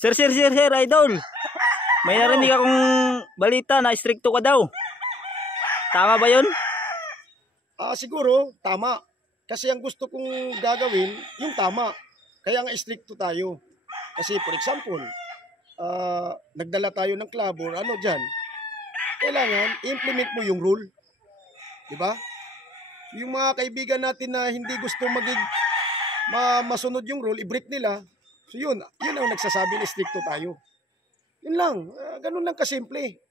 Sir, idol. May narinig akong balita na stricto ka daw. Tama ba yun? Siguro, tama. Kasi ang gusto kong gagawin, yung tama. Kaya nga stricto tayo. Kasi for example, nagdala tayo ng club or ano dyan, kailangan i-implement mo yung rule. Diba? Yung mga kaibigan natin na hindi gusto masunod yung rule, i-break nila. So yun ang nagsasabi na stricto tayo. Yun lang, ganun lang kasimple.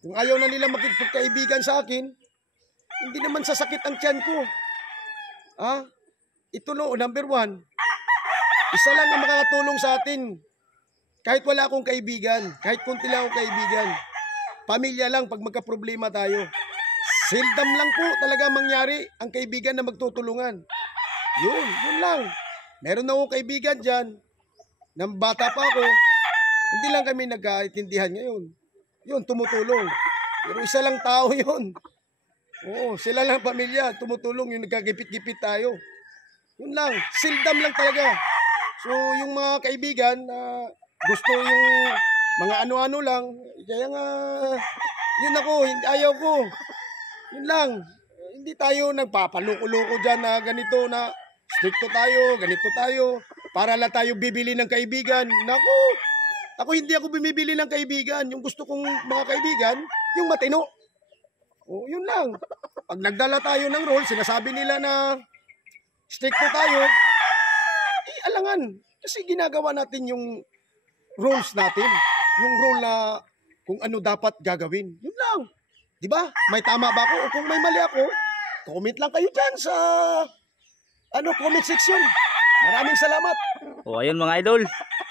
Kung ayaw na nila magkaibigan sa akin, hindi naman sasakit ang tiyan ko. Ito number one. Isa lang ang makakatulong sa atin. Kahit wala akong kaibigan, kahit kunti lang akong kaibigan. Pamilya lang pag magka-problema tayo. Seldom lang po talaga mangyari ang kaibigan na magtutulungan. Yun lang. Meron na akong kaibigan dyan. Nang bata pa ako, hindi lang kami nagkaintindihan ngayon. Yun, tumutulong. Pero isa lang tao yun. Oo, sila lang pamilya, tumutulong, yung nagkagipit-gipit tayo. Yun lang, seldom lang talaga. So, yung mga kaibigan, gusto yung mga ano-ano lang, kaya nga, yun ako, ayaw ko. Yun lang, hindi tayo nagpapaluko-luko dyan na ganito na stricto tayo, ganito tayo, para lang tayo bibili ng kaibigan. Naku, hindi ako bumibili ng kaibigan. Yung gusto kong mga kaibigan, yung matino. Yun lang. Pag nagdala tayo ng role, sinasabi nila na stricto tayo, alangan. Kasi ginagawa natin yung rules natin. Yung rule na kung ano dapat gagawin. Yun lang. Diba? May tama ba ako? O kung may mali ako, comment lang kayo dyan sa comment section. Maraming salamat. Ayun mga idol.